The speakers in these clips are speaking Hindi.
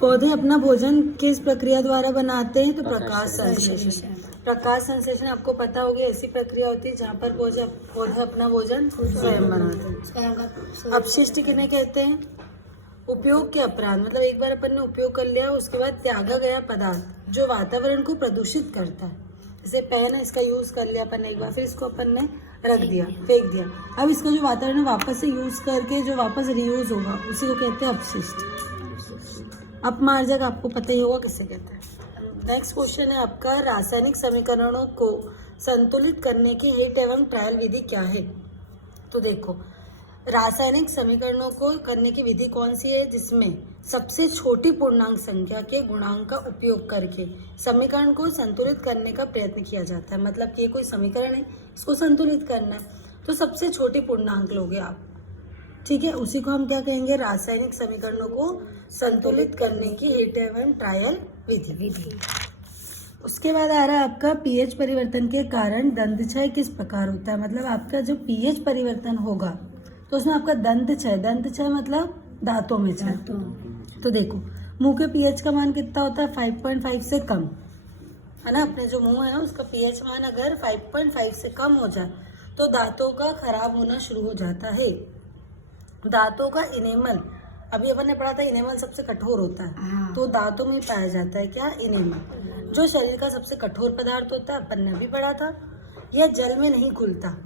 पौधे अपना भोजन किस प्रक्रिया द्वारा बनाते हैं? तो प्रकाश संश्लेषण। प्रकाश संश्लेषण आपको पता होगी, ऐसी प्रक्रिया होती है जहाँ पर पौधे अपना भोजन स्वयं बनाते हैं। अपशिष्ट किन्हें कहते हैं? उपयोग के अपराध, मतलब एक बार अपन ने उपयोग कर लिया उसके बाद त्यागा गया पदार्थ जो वातावरण को प्रदूषित करता है। जैसे पेन है, इसका यूज कर लिया अपन ने एक बार, फिर इसको अपन ने रख दिया, फेंक दिया। अब इसका जो वातावरण वापस से यूज करके जो वापस रीयूज होगा उसी को कहते हैं अपशिष्ट। अपमार्जक आपको पता ही होगा किसे कहते हैं। नेक्स्ट क्वेश्चन है आपका, रासायनिक समीकरणों को संतुलित करने की हिट एवं ट्रायल विधि क्या है? तो देखो, रासायनिक समीकरणों को करने की विधि कौन सी है? जिसमें सबसे छोटी पूर्णांक संख्या के गुणांक का उपयोग करके समीकरण को संतुलित करने का प्रयत्न किया जाता है। मतलब कि ये कोई समीकरण है, इसको संतुलित करना है तो सबसे छोटी पूर्णांक लोगे आप, ठीक है, उसी को हम क्या कहेंगे? रासायनिक समीकरणों को संतुलित करने की हिट एवं ट्रायल विधि। उसके बाद आ रहा है आपका, पीएच परिवर्तन के कारण दंतक्षय किस प्रकार होता है? मतलब आपका जो पीएच परिवर्तन होगा तो उसमें आपका दंतक्षय मतलब दांतों में क्षय। तो देखो, मुंह के पीएच का मान कितना होता है? 5.5 से कम, है ना। अपने जो मुंह है उसका पीएच मान अगर 5.5 से कम हो जाए तो दांतों का खराब होना शुरू हो जाता है। दांतों का इनेमल, अभी अपन ने पढ़ा था इनेमल सबसे कठोर होता है, तो दांतों में पाया जाता है क्या? इनेमल, जो शरीर का सबसे कठोर पदार्थ होता है, अपन ने भी पढ़ा था। यह जल में नहीं घुलता,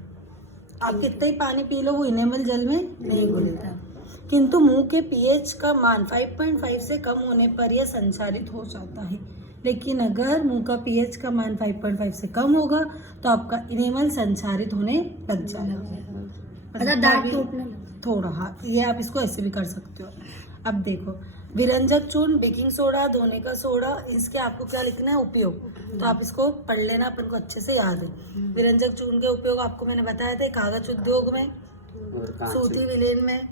आप कितना ही पानी पी लो वो इनेमल जल में नहीं घुलता। किंतु मुंह के पीएच का मान 5.5 से कम होने पर यह संचारित हो जाता है। लेकिन अगर मुंह का पीएच का मान 5.5 से कम होगा तो आपका इनेमल संचारित होने लग जाएगा, दांत टूटने थोड़ा। हाँ, ये आप इसको ऐसे भी कर सकते हो। अब देखो, विरंजक चूर्ण, बेकिंग सोडा, धोने का सोडा, इसके आपको क्या लिखना है? उपयोग। तो आप इसको पढ़ लेना, अपन को अच्छे से याद है। विरंजक चूर्ण के उपयोग आपको मैंने बताया था, कागज उद्योग में, सूती विलेन में।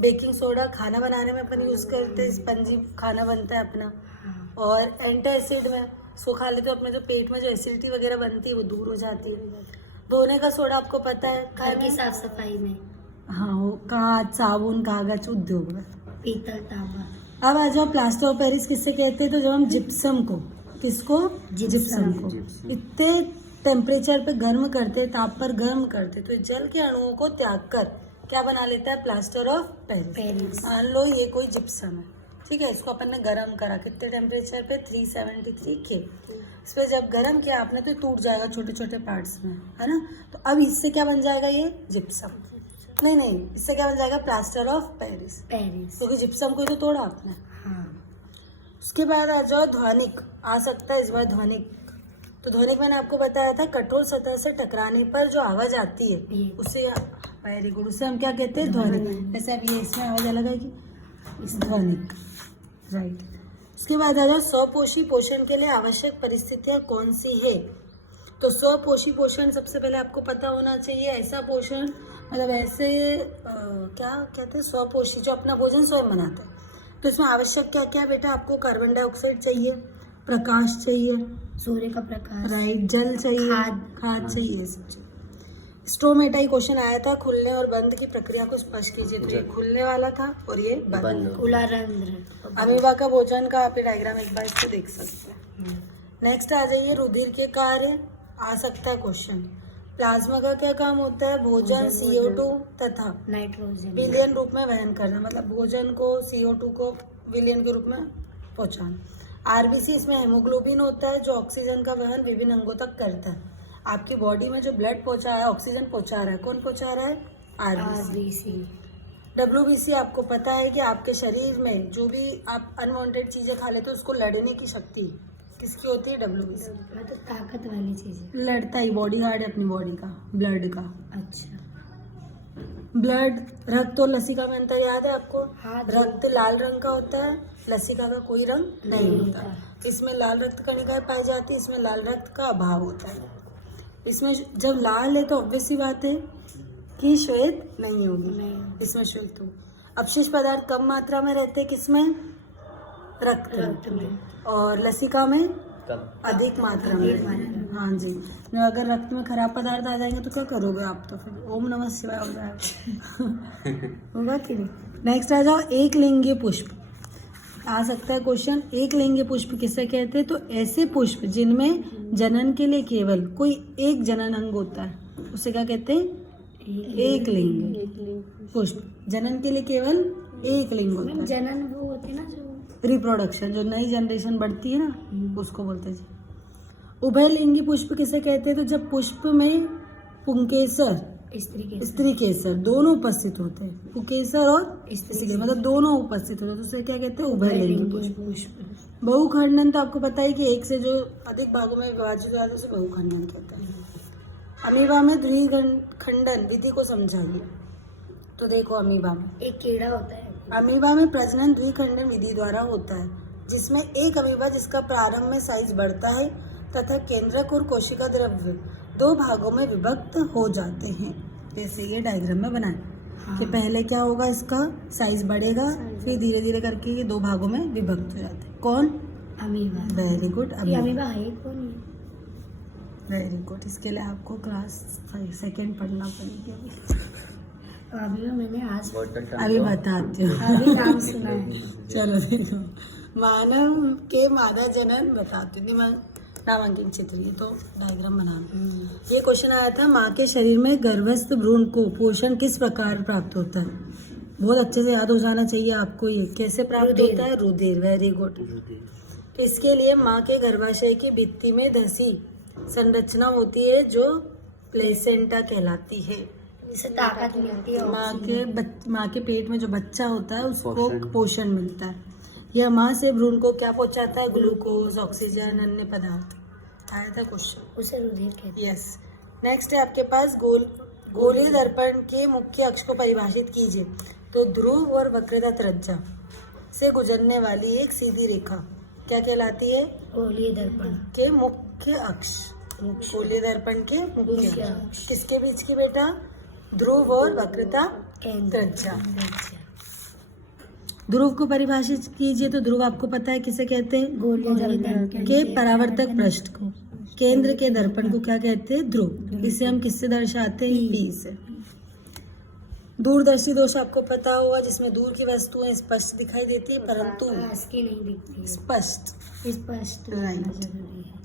बेकिंग सोडा खाना बनाने में अपन यूज करते हैं, स्पंजी खाना बनता है अपना। और एंटी एसिड में, इसको खा लेते तो अपने जो पेट में जो एसिडिटी वगैरह बनती है वो दूर हो जाती है। धोने का सोडा आपको पता है, घर की साफ सफाई में। हाँ, वो कांच, साबुन, कागज उद्योग में, पीतल, तांबा। अब आ जाओ, प्लास्टर ऑफ पेरिस किससे कहते हैं? तो जब हम जिप्सम को, किसको? जिप्सम को इतने टेम्परेचर पे गर्म करते, ताप पर गर्म करते तो जल के अणुओं को त्याग कर क्या बना लेता है? Plaster of Paris. मान लो ये कोई जिप्सम है, ठीक है, इसको अपन ने गर्म करा, कितने टेम्परेचर पे? 373 के। इस पे जब गर्म किया आपने तो टूट जाएगा छोटे छोटे पार्ट्स में, है ना। तो अब इससे क्या बन जाएगा? ये जिप्सम। नहीं, इससे क्या बन जाएगा? प्लास्टर ऑफ पेरिस, क्योंकि जिप्सम को तो तोड़ा आपने। उसके बाद आ जाओ, ध्वनिक आ सकता है इस बार। ध्वनिक, तो ध्वनिक मैंने आपको बताया था, कठोर सतह से टकराने पर जो आवाज आती है उसे, वेरी गुड, उसे हम क्या कहते हैं? ध्वनिक। जैसे अब ये इसमें आवाज अलग आएगी, इस ध्वनिक, राइट। उसके बाद आ जाओ, स्वपोषी पोषण के लिए आवश्यक परिस्थितियां कौन सी है? तो स्वपोषी पोषण सबसे पहले आपको पता होना चाहिए, ऐसा पोषण मतलब ऐसे क्या कहते हैं? स्वपोषी, जो अपना भोजन स्वयं बनाता है। तो इसमें आवश्यक क्या क्या बेटा? आपको कार्बन डाइऑक्साइड चाहिए, प्रकाश चाहिए, सूर्य का प्रकाश, राइट, जल चाहिए, खाद चाहिए, सब चाहिए। स्टोमेटा क्वेश्चन आया था, खुलने और बंद की प्रक्रिया को स्पष्ट कीजिए। तो ये खुलने वाला था और ये बंद। उलारंध्र, अमीबा का भोजन का आप डायग्राम एक बार इसको देख सकते हैं। नेक्स्ट आ जाइए, रुधिर के कार्य आ सकता है क्वेश्चन। प्लाज्मा का क्या काम होता है? भोजन, CO2 तथा नाइट्रोजन विलयन रूप में वहन करना, मतलब भोजन को, CO2 को विलयन के रूप में पहुंचाना। आरबीसी, इसमें हेमोग्लोबिन होता है जो ऑक्सीजन का वहन विभिन्न अंगों तक करता है। आपकी बॉडी में जो ब्लड पहुंचा है, ऑक्सीजन पहुंचा रहा है, कौन पहुंचा रहा है? आरबीसी। WBC आपको पता है कि आपके शरीर में जो भी आप अनवांटेड चीजें खा लेते हो उसको लड़ने की शक्ति किसकी होती है? WBC। मतलब ताकत वाली चीजें, लड़ता ही, बॉडी हार्ड है अपनी बॉडी का, ब्लड का। अच्छा, ब्लड, रक्त और लसिका में अंतर याद है आपको? रक्त लाल रंग का होता है, लसिका का कोई रंग नहीं होता। इसमें लाल रक्त कणिकाएं पाई जाती है, इसमें लाल रक्त का अभाव होता है। इसमें जब लाल है तो ऑब्वियस सी बात है कि श्वेत नहीं होगी, इसमें श्वेत हो। अपशिष्ट पदार्थ कम मात्रा में रहते हैं किसमें? रक्त में। और लसिका में अधिक मात्रा में। हाँ जी, अगर रक्त में खराब पदार्थ आ जाएंगे तो क्या करोगे आप? तो फिर ओम नमः शिवाय हो जाएगा होगा कि नहीं। नेक्स्ट आ जाओ, एक लिंगीय पुष्प। आ सकता है क्वेश्चन, एक लिंगी पुष्प किसे कहते हैं? तो ऐसे पुष्प जिनमें जनन के लिए केवल कोई एक जनन अंग होता है उसे क्या कहते हैं? एक लिंगी पुष्प। जनन के लिए केवल एक लिंग होता है। जनन वो होते हैं ना जो रिप्रोडक्शन, जो नई जनरेशन बढ़ती है ना, उसको बोलते हैं जी। उभयलिंगी पुष्प किसे कहते हैं? तो जब पुष्प में पुंकेसर स्त्री केसर दोनों उपस्थित होते हैं, पुंकेसर और स्त्री मतलब दोनों उपस्थित होते हैं, तो उसे क्या कहते हैं? उभयलिंगी पुष्प। बहुखंडन तो आपको पता है कि एक से जो अधिक भागों में विभाजित हुआ है उसे बहुखंडन कहते हैं। अमीबा में द्विखंडन विधि को समझाइए। तो देखो, अमीबा में एक कीड़ा होता है। अमीबा में प्रजनन द्विखंडन विधि द्वारा होता है, जिसमें एक अमीबा जिसका प्रारंभ में साइज बढ़ता है तथा केंद्रक और कोशिका द्रव्य दो भागों में विभक्त हो जाते हैं। जैसे ये डायग्राम में बनाएं कि पहले क्या होगा, इसका साइज बढ़ेगा, फिर धीरे धीरे करके ये दो भागों में विभक्त हो जाते हैं। कौन? अमीबा। Very good. अमीबा है कौन? Very good. इसके लिए आपको क्लास 2 पढ़ना पड़ेगा। अमीबा मैंने आज अभी बताती हूँ, अभी नाम सुना है। चलो देखो, मानव के मादा जनन बताती हूँ। नामांकित चित्र, ये तो डायग्राम बनाना। ये क्वेश्चन आया था, माँ के शरीर में गर्भस्थ भ्रूण को पोषण किस प्रकार प्राप्त होता है? बहुत अच्छे से याद हो जाना चाहिए आपको। ये कैसे प्राप्त होता है? रुधिर। Very good. इसके लिए माँ के गर्भाशय की भित्ति में धसी संरचना होती है जो प्लेसेंटा कहलाती है। इससे ताकत मिलती है। माँ के पेट में जो बच्चा होता है उसको पोषण मिलता है। यह माँ से भ्रूण को क्या पहुंचाता है? ग्लूकोज, ऑक्सीजन, अन्य पदार्थ। आया था क्वेश्चन, उसे रुधिर कहते हैं। यस। नेक्स्ट है आपके पास गोलीय दर्पण के मुख्य अक्ष को परिभाषित कीजिए। तो ध्रुव और वक्रता त्रिज्या से गुजरने वाली एक सीधी रेखा क्या कहलाती है? गोलीय दर्पण के मुख्य अक्ष। गोलीय दर्पण के मुख्य अक्ष किसके बीच की बेटा? ध्रुव और वक्रता त्रिज्या। ध्रुव को परिभाषित कीजिए। तो ध्रुव आपको पता है किसे कहते हैं? गोलीय दर्पण के परावर्तक पृष्ठ को, केंद्र के दर्पण को क्या कहते हैं? ध्रुव। इसे हम किससे दर्शाते हैं? पी से। दूरदर्शी दोष आपको पता होगा, जिसमें दूर की वस्तुएं स्पष्ट दिखाई देती है परंतु नहीं दिखती। स्पष्ट। राइट।